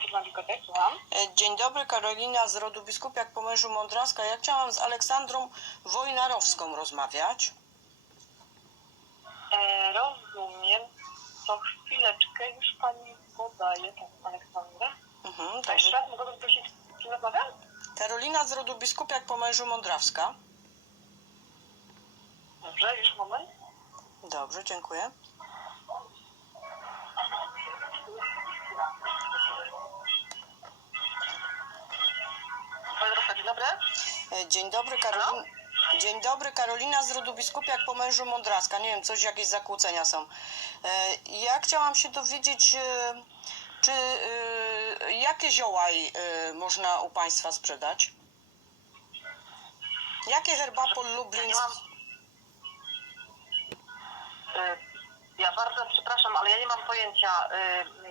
firma Wikotek, słucham. E, Dzień dobry, Karolina z rodu Biskupiak po mężu Mądraska. Ja chciałam z Aleksandrą Wojnarowską rozmawiać. E, rozumiem. To chwileczkę już pani podaje, tą Aleksandrę. Mhm, A jeszcze raz mogę prosić, z kim rozmawiam? Karolina z rodu Biskupiak po mężu Mądrawska. Dobrze, już moment. Dobrze, dziękuję. Dobry. E, Dzień dobry, Karolina. Dzień dobry, Karolina z rodu Biskupiak po mężu Mądraska. Nie wiem, coś, jakieś zakłócenia są. E, Ja chciałam się dowiedzieć, e, czy jakie zioła można u Państwa sprzedać? Jakie herbapol Ja Lublin? nie mam... E, Ja bardzo przepraszam, ale ja nie mam pojęcia,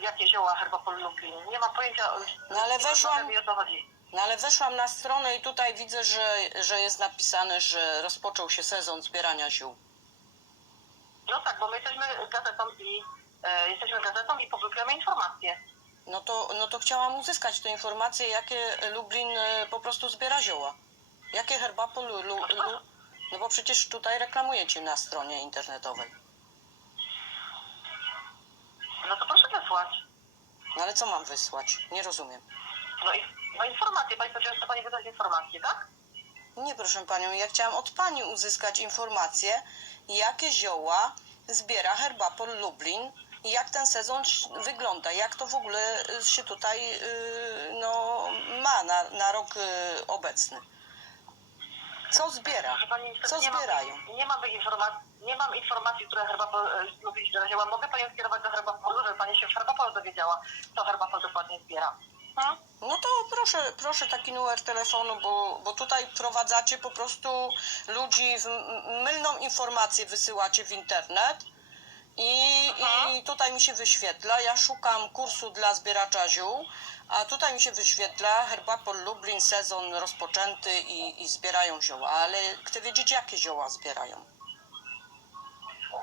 jakie zioła herbapol Lublin. Nie mam pojęcia, No ale weszłam- o co chodzi. No ale weszłam na stronę i tutaj widzę, że, że jest napisane, że rozpoczął się sezon zbierania ziół. No tak, bo my jesteśmy gazetą i e, jesteśmy gazetą i publikujemy informacje. No to, no to chciałam uzyskać te informacje, jakie Lublin e, po prostu zbiera zioła. Jakie herbapol lu, lu, No bo przecież tutaj reklamujecie na stronie internetowej. No to proszę wysłać. No ale co mam wysłać? Nie rozumiem. No i no informacje, Państwo często Pani wysłać informacje, tak? Nie proszę panią, ja chciałam od pani uzyskać informacje, jakie zioła zbiera herbapol Lublin i jak ten sezon wygląda, jak to w ogóle y, się tutaj y, no, ma na, na rok y, obecny. Co zbiera? Pani, Co nie zbierają? Mam, nie, mamy informacji, nie mam informacji, które Herbapol e, lubi zbierać. Mogę Panią skierować do Herbapolu, żeby Pani się w Herbapolu dowiedziała, co Herbapol dokładnie zbiera. No to proszę, proszę taki numer telefonu, bo, bo tutaj prowadzacie po prostu ludzi, w mylną informację wysyłacie w internet i, Aha. i tutaj mi się wyświetla, ja szukam kursu dla zbieracza ziół, a tutaj mi się wyświetla Herbapol Lublin, sezon rozpoczęty i, i zbierają zioła, ale chcę wiedzieć jakie zioła zbierają.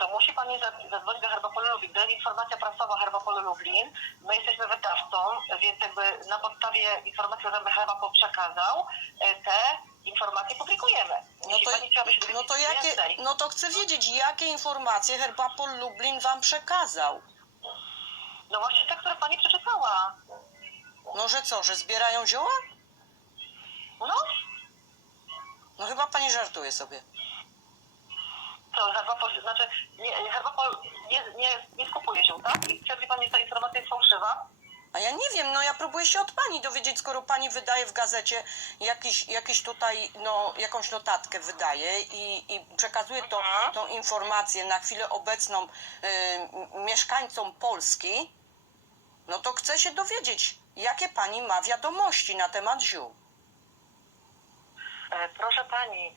To musi Pani za- zadzwonić do Herbapolu Lublin. To jest informacja prasowa Herbapolu Lublin. My jesteśmy wydawcą, więc jakby na podstawie informacji, które nam Herbapol przekazał, e, te informacje publikujemy. No to, no to jakie, no to chcę wiedzieć jakie informacje Herbapol Lublin wam przekazał. no właśnie te, które Pani przeczytała. No że co, że zbierają zioła? No, No chyba pani żartuje sobie. To Herbapol, znaczy nie, nie, Herbapol nie, nie, nie skupuje się, tak? I twierdzi Pani, że ta informacja jest fałszywa? A ja nie wiem, no ja próbuję się od pani dowiedzieć, skoro pani wydaje w gazecie jakiś, jakiś tutaj, no, jakąś notatkę wydaje i, i przekazuje to, Mhm. tą informację na chwilę obecną y, m- mieszkańcom Polski, no to chcę się dowiedzieć, jakie pani ma wiadomości na temat ziół. E, proszę Pani,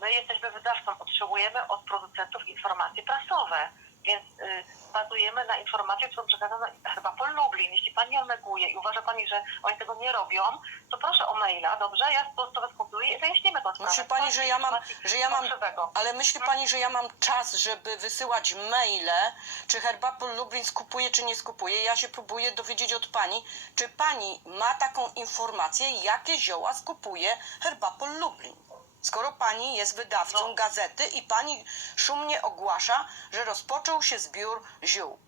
my jesteśmy wydawcą, potrzebujemy od producentów informacje prasowe, więc y, bazujemy na informacjach, które są przekazane Herbapol Lublin. Jeśli Pani ją neguje i uważa Pani, że oni tego nie robią, to proszę o maila, dobrze? Ja to skontroluję i wyjaśnimy to. Myśli pani, że ja mam, że ja mam, ale myśli pani, że ja mam czas, żeby wysyłać maile, czy Herbapol Lublin skupuje, czy nie skupuje? Ja się próbuję dowiedzieć od pani, czy pani ma taką informację, jakie zioła skupuje Herbapol Lublin? Skoro pani jest wydawcą No. gazety i pani szumnie ogłasza, że rozpoczął się zbiór ziół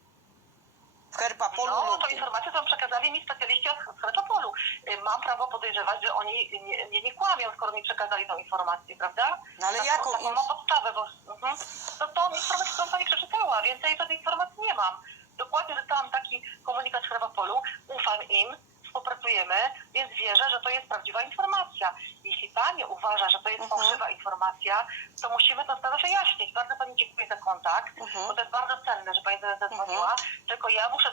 w Herbapolu No, to informacje, którą przekazali mi specjaliści od Herbapolu. Y, Mam prawo podejrzewać, że oni nie, nie, nie kłamią, skoro mi przekazali tą informację, prawda? No ale jaką taką inf- mam podstawę, bo mhm. to tą informację, którą pani przeczytała, więcej żadnej informacji nie mam. Dokładnie dostałam taki komunikat z Herbapolu, ufam im, współpracujemy, więc wierzę, że to jest prawdziwa informacja. Jeśli pani uważa, że to jest Mhm. fałszywa informacja, to musimy to sprawę wyjaśnić. Bardzo pani dziękuję za kontakt, Mhm. bo to jest bardzo cenne, że pani zadzwoniła, tylko ja muszę,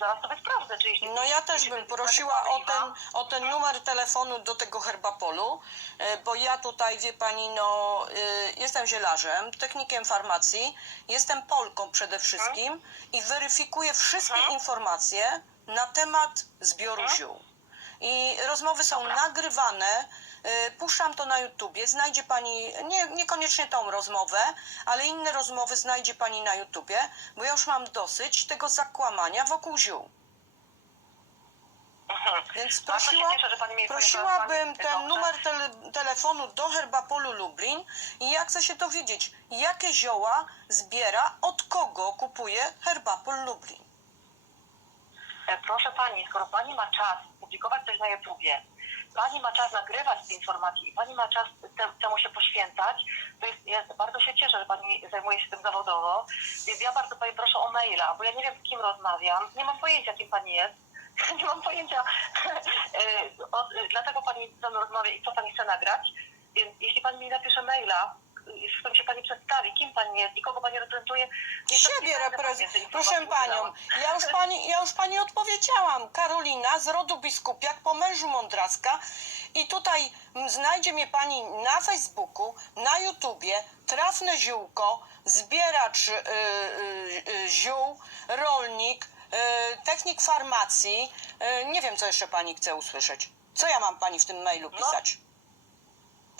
zaraz sobie sprawdzę, czy jeśli... No ja też bym prosiła o ten, o ten numer telefonu do tego herbapolu, e, bo ja tutaj, wie pani, no e, jestem zielarzem, technikiem farmacji, jestem Polką przede wszystkim i weryfikuję wszystkie Mhm. informacje na temat zbioru Mhm. ziół. I rozmowy są nagrywane, e, puszczam to na YouTubie, znajdzie pani, nie, niekoniecznie tą rozmowę, ale inne rozmowy znajdzie pani na YouTubie, bo ja już mam dosyć tego zakłamania wokół ziół. Mhm. Więc się prosiła, cieszę, prosiłabym ten numer tele, telefonu do Herbapolu Lublin i ja chcę się dowiedzieć, jakie zioła zbiera, od kogo kupuje Herbapol Lublin. E, Proszę pani, skoro pani ma czas publikować coś na YouTubie, pani ma czas nagrywać te informacje i pani ma czas te, temu się poświęcać, to jest, ja bardzo się cieszę, że pani zajmuje się tym zawodowo. Więc ja bardzo pani proszę o maila, bo ja nie wiem z kim rozmawiam, nie mam pojęcia kim pani jest. Nie mam pojęcia, e, o, dlatego pani ze mną rozmawia i co pani chce nagrać. Więc jeśli pani mi napisze maila, w którym się pani przedstawi, kim pani jest i kogo pani reprezentuje, Siebie więcej Proszę panią, ja już pani, ja już pani odpowiedziałam. Karolina z rodu biskupiak po mężu Mądraska. I tutaj znajdzie mnie pani na Facebooku, na YouTubie, trafne ziółko, zbieracz y, y, y, ziół, rolnik, technik farmacji. Nie wiem, co jeszcze pani chce usłyszeć. Co ja mam pani w tym mailu No. pisać?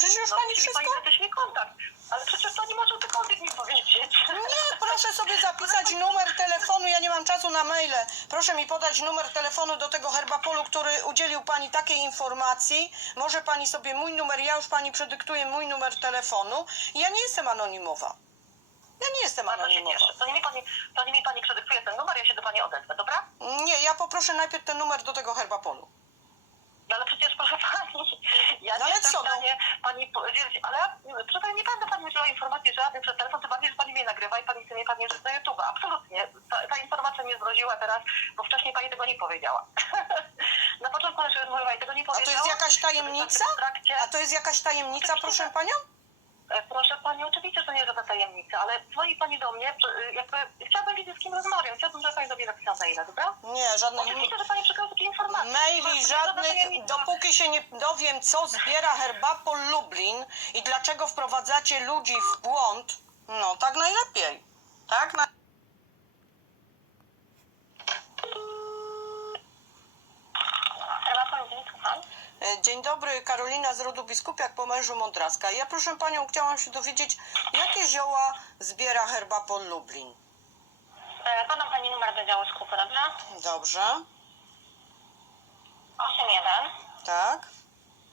Przecież już No, pani wszystko Pani chce mi kontakt, ale przecież pani może cokolwiek mi powiedzieć. Nie, proszę sobie zapisać numer telefonu. Ja nie mam czasu na maile. Proszę mi podać numer telefonu do tego herbapolu, który udzielił pani takiej informacji. Może pani sobie mój numer, ja już pani przedyktuję mój numer telefonu. Ja nie jestem anonimowa. Ja nie jestem Bardzo się anonimowa. cieszę. To nie mi pani, to nie mi pani przedyktuje ten numer, ja się do pani odezwę, dobra? Nie, ja poproszę najpierw ten numer do tego herbapolu. No ale przecież proszę pani, ja No nie ale jestem co, w stanie pani powiedzieć, ale pani, nie będę pani udzielała informacji żadnych przez telefon, tym bardziej, że pani mnie nagrywa i pani chce mnie pani rzecz na YouTube. Absolutnie. Ta, ta informacja mnie zmroziła teraz, bo wcześniej pani tego nie powiedziała. na początku naszej rozmowy pani tego nie A to powiedziała. jest jakaś tajemnica? A to jest jakaś tajemnica, proszę panią? E, Proszę Pani, tajemnica, ale dzwoni Pani do mnie, y, jakby chciałabym wiedzieć, z kim rozmawiam. Chciałabym, żeby Pani do mnie napisała maila, dobra? Nie, żadnej... Oczywiście, że Pani przekazuje takie informacje. Maili żadnych, dopóki się nie dowiem, co zbiera Herbapol Lublin i dlaczego wprowadzacie ludzi w błąd, no tak najlepiej. Tak? Na... Ewa, Pani, słucham. E, Dzień dobry, Karolina z rodu Biskupiak po mężu Mądraska. Ja proszę panią, chciałam się dowiedzieć, jakie zioła zbiera Herbapol Lublin. E, Podam Pani numer do działu skupu, dobrze? Dobrze, 81 tak,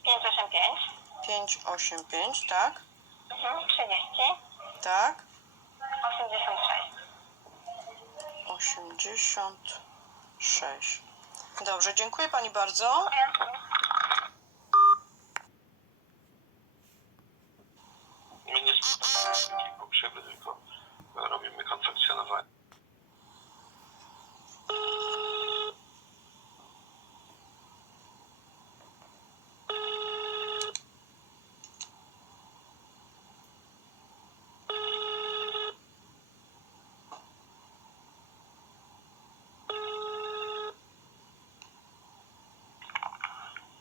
585 585, tak, mhm, 30 tak, 86. 86. Dobrze, dziękuję pani bardzo. My nie sprawdzamy pokrzywy, tylko robimy konfekcjonowanie.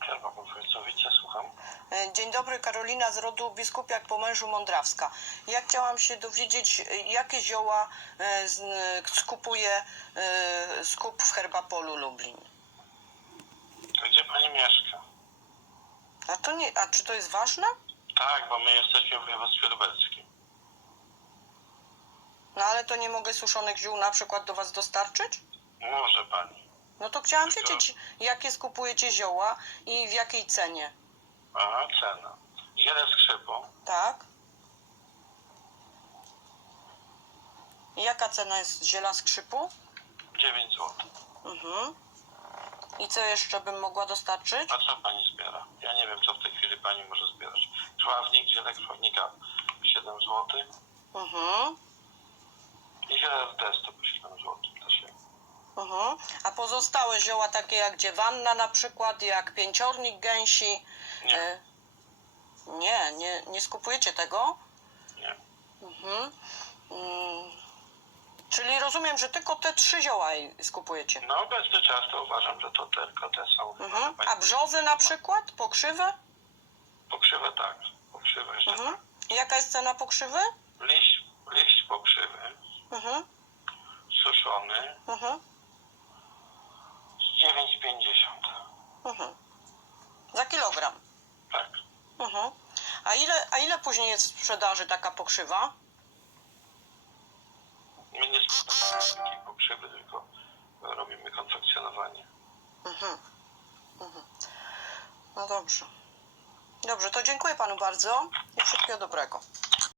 Kierwa Konfekcjowice, słucham. E, Dzień dobry, Karolina z rodu Biskupiak po mężu Mądrawska. Ja chciałam się dowiedzieć, e, jakie zioła e, skupuje e, skup w Herbapolu Lublin. Gdzie pani mieszka? A to nie, a czy to jest ważne? Tak, bo my jesteśmy w województwie lubelskim. No ale to nie mogę suszonych ziół na przykład do was dostarczyć? Może pani. No to chciałam Tylko- wiedzieć, jakie skupujecie zioła i w jakiej cenie. Aha, cena. Ziele skrzypu. Tak. I jaka cena jest ziela skrzypu? 9 zł. Mhm. I co jeszcze bym mogła dostarczyć? A co pani zbiera? Ja nie wiem, co w tej chwili pani może zbierać. Krwawnik, ziele krwawnika 7 zł. Mhm. I ziele RD 150. Mhm. A pozostałe zioła takie jak dziewanna na przykład, jak pięciornik gęsi. Nie. e, Nie, nie, nie skupujecie tego? Nie. Mhm. Mm. Czyli rozumiem, że tylko te trzy zioła skupujecie. Na obecny czas to uważam, że to tylko te są. Mhm. A brzozy na przykład? Pokrzywy? Pokrzywę tak. Pokrzywę jeszcze Mhm. tak. Jaka jest cena pokrzywy? Liść, liść pokrzywy, Mhm. suszony, Mhm. 9,50. Mhm. Za kilogram. Tak. Mhm. A ile, a ile później jest w sprzedaży taka pokrzywa? My nie sprawdzamy pokrzywy, tylko robimy konfekcjonowanie. Mhm. Dobrze. Dobrze, to dziękuję panu bardzo i wszystkiego dobrego.